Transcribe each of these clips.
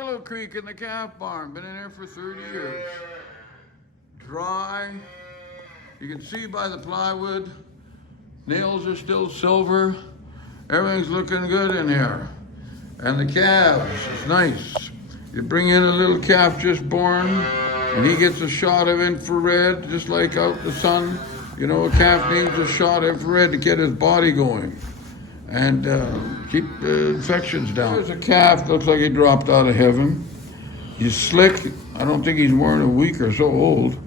Willow Creek in the calf barn. Been in there for 30 years. Dry. You can see by the plywood. Nails are still silver. Everything's looking good in here. And the calves, it's nice. You bring in a little calf just born, and he gets a shot of infrared, just like out in the sun. You know, a calf needs a shot of infrared to get his body going and keep the infections down. There's a calf, looks like he dropped out of heaven. He's slick. I don't think he's more than a week or so old.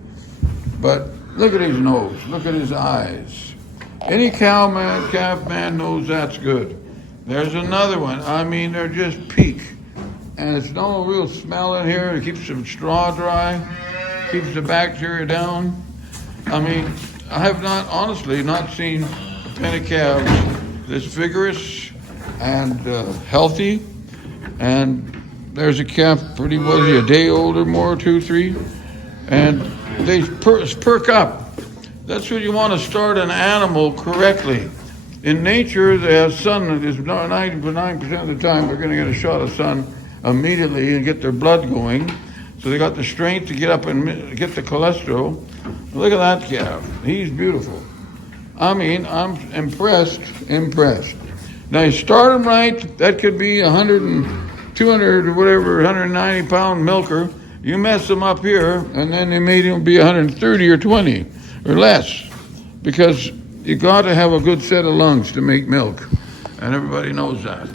But look at his nose, look at his eyes. Any calf man knows that's good. There's another one. I mean, they're just peak. And it's no real smell in here. It keeps the straw dry, keeps the bacteria down. I mean, I have honestly not seen a pen of calves this vigorous and healthy. And there's a calf, pretty, what is he, a day old or more, 2, 3? And they perk up. That's when you want to start an animal correctly. In nature, the sun is 99% of the time they're going to get a shot of sun immediately and get their blood going. So they got the strength to get up and get the cholesterol. Look at that calf. He's beautiful. I mean, I'm impressed. Now you start him right, that could be 100 and 200 or whatever, 190 pound milker. You mess him up here, and then they made him be 130 or 20 or less, because you got to have a good set of lungs to make milk, and everybody knows that.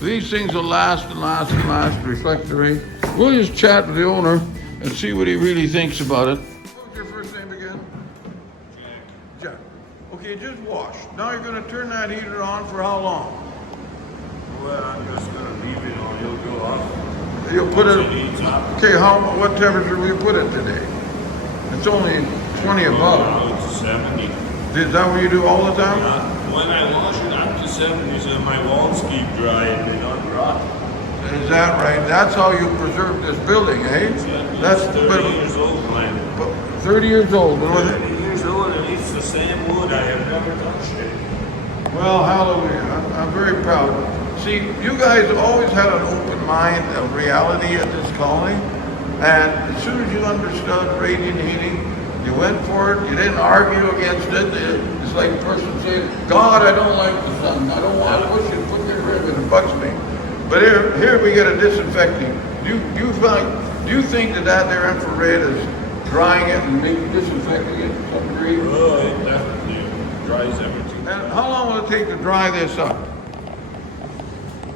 These things will last and last and last, reflectory. We'll just chat with the owner and see what he really thinks about it. What's your first name again? Jack. Okay, just wash. Now you're going to turn that heater on for how long? Well, I'm just going to leave it on. It'll go off. You'll put it, okay, what temperature will you put it today? It's only 20 above. It's 70. Is that what you do all the time? When I wash it up to 70, so my walls keep dry and they don't rot. Is that right? That's how you preserve this building, eh? Exactly. That's 30 years old, man. 30 years old. 30 years old, and it's the same wood. I have never touched it. Well, hallelujah. I'm very proud. See, you guys always had an open mind of reality at this colony, and as soon as you understood radiant heating, you went for it. You didn't argue against it. It's like a person saying, God, I don't like the sun. I don't want to push it, put the ribbon, it bugs me. But here we get a disinfecting. Do you think that there infrared is drying it and maybe disinfecting it to some degree? Oh, it definitely dries everything. And how long will it take to dry this up?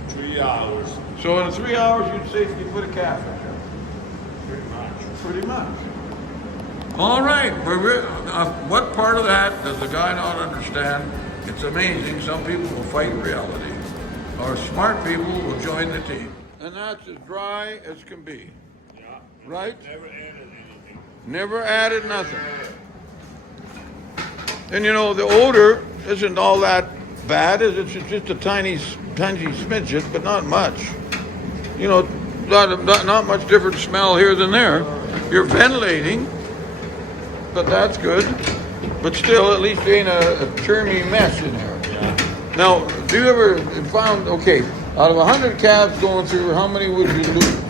3 hours. So in 3 hours, you'd safely put a calf in there? Pretty much. Pretty much. All right, what part of that does the guy not understand? It's amazing. Some people will fight reality. Or smart people will join the team. And that's as dry as can be. Yeah. Right? Never added anything. Never added nothing. And you know, the odor isn't all that bad. It's just a tiny smidget, but not much. You know, not much different smell here than there. You're ventilating, but that's good. But still, at least ain't a churny mess in here. Yeah. Now, do you ever found, okay, out of 100 calves going through, how many would you lose?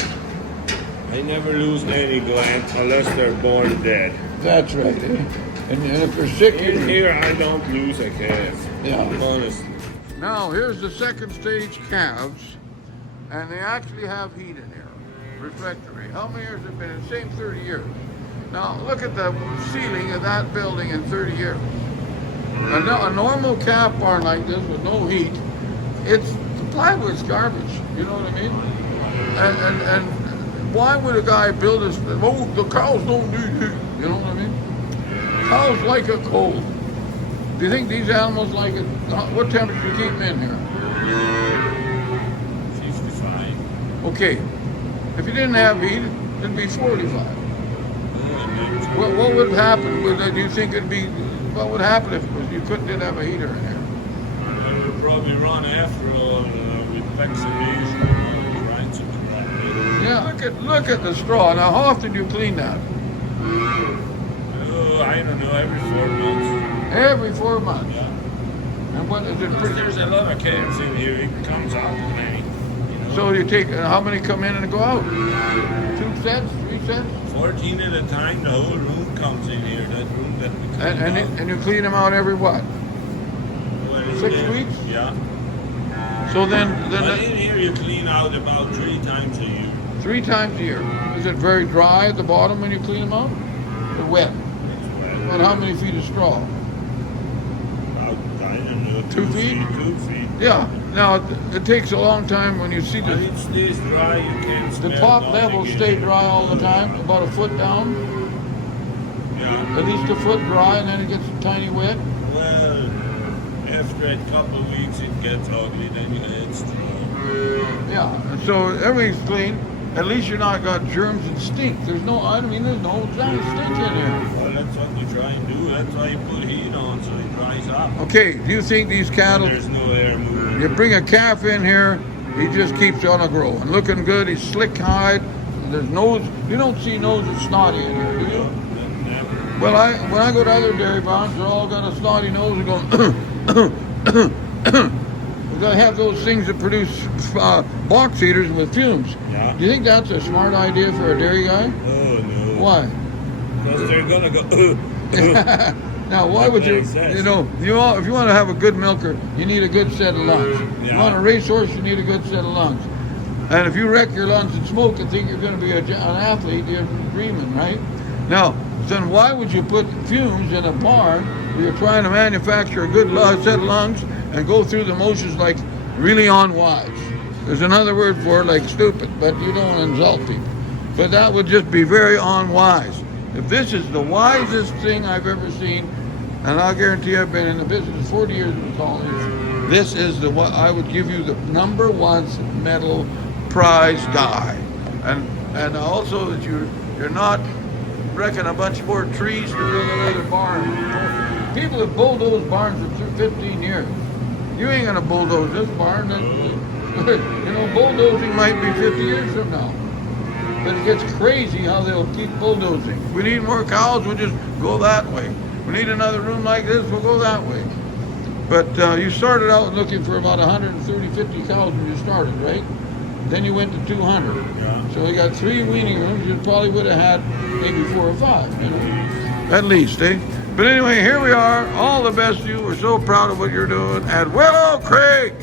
I never lose any glands unless they're born dead. That's right. Eh? And if they're sick, Here I don't lose a calf. Yeah. Honestly. Now, here's the second stage calves, and they actually have heat in here, reflectory. How many years have it been? In the same 30 years. Now, look at the ceiling of that building in 30 years. A normal calf barn like this with no heat, the plywood's garbage, you know what I mean? And why would a guy build this? Oh, the cows don't do heat, you know what I mean? Cows like it cold. Do you think these animals like it? What temperature do you keep them in here? 55. Okay, if you didn't have heat, it'd be 45. What would happen? Do you think it'd be? What would happen if you didn't have a heater in here? I would probably run after all with vaccination, trying to correct it. Yeah, look at the straw. Now, how often do you clean that? I don't know, every 4 months. Every 4 months. Yeah. And what is it? There's a lot of calves in here. It comes out plenty. You know, So you take, how many come in and go out? 2 sets, 3 sets? 14 at a time, the whole room comes in here, that room that we clean out. And you clean them out every what? Well, 6 weeks? Yeah. So then But in here you clean out about 3 times a year. 3 times a year. Is it very dry at the bottom when you clean them out? Or wet? It's wet. And how many feet of straw? About, I don't know, 2 feet? 2 feet. Yeah. Now, it takes a long time when you see When the it stays dry, you can't smell top nothing levels in stay here. dry all the time, about a foot down, Yeah. at least a foot dry, and then it gets tiny wet. Well, after a couple of weeks it gets ugly, then you add straw. Yeah. And so everything's clean. At least you're not got germs and stink. There's no giant stink in here. Well, that's what we try and do. That's why you put heat on so it dries up. Okay. Do you think these cattle? There's no air moving. You bring a calf in here, he just keeps on a growing, looking good. He's slick hide. There's nose. You don't see nose or snotty in here, do you? Never. Well, when I go to other dairy barns, they're all got a snotty nose and going. They have those things that produce box eaters with fumes. Yeah. Do you think that's a smart idea for a dairy guy? Oh no. Why? Because they're gonna go. Now, why would you? Makes sense. You know, if you want to have a good milker, you need a good set of lungs. If you Yeah. want a racehorse, you need a good set of lungs. And if you wreck your lungs and smoke and think you're going to be an athlete, you're dreaming, right? Now, then why would you put fumes in a barn where you're trying to manufacture a good set of lungs and go through the motions like really unwise? There's another word for it, like stupid, but you don't want to insult people. But that would just be very unwise. If this is the wisest thing I've ever seen, and I'll guarantee you I've been in the business 40 years in the colonies, this is what I would give you the #1 medal prize guy. And also that you're not wrecking a bunch more trees to build another barn. People have bulldozed barns for 15 years. You ain't gonna bulldoze this barn. You know, bulldozing might be 50 years from now. But it gets crazy how they'll keep bulldozing. We need more cows, we'll just go that way. We need another room like this, we'll go that way. But you started out looking for about 130, 50 cows when you started, right? Then you went to 200. Yeah. So you got 3 weaning rooms, you probably would have had maybe 4 or 5. You know? At least, eh? But anyway, here we are. All the best to you. We're so proud of what you're doing at Willow Creek.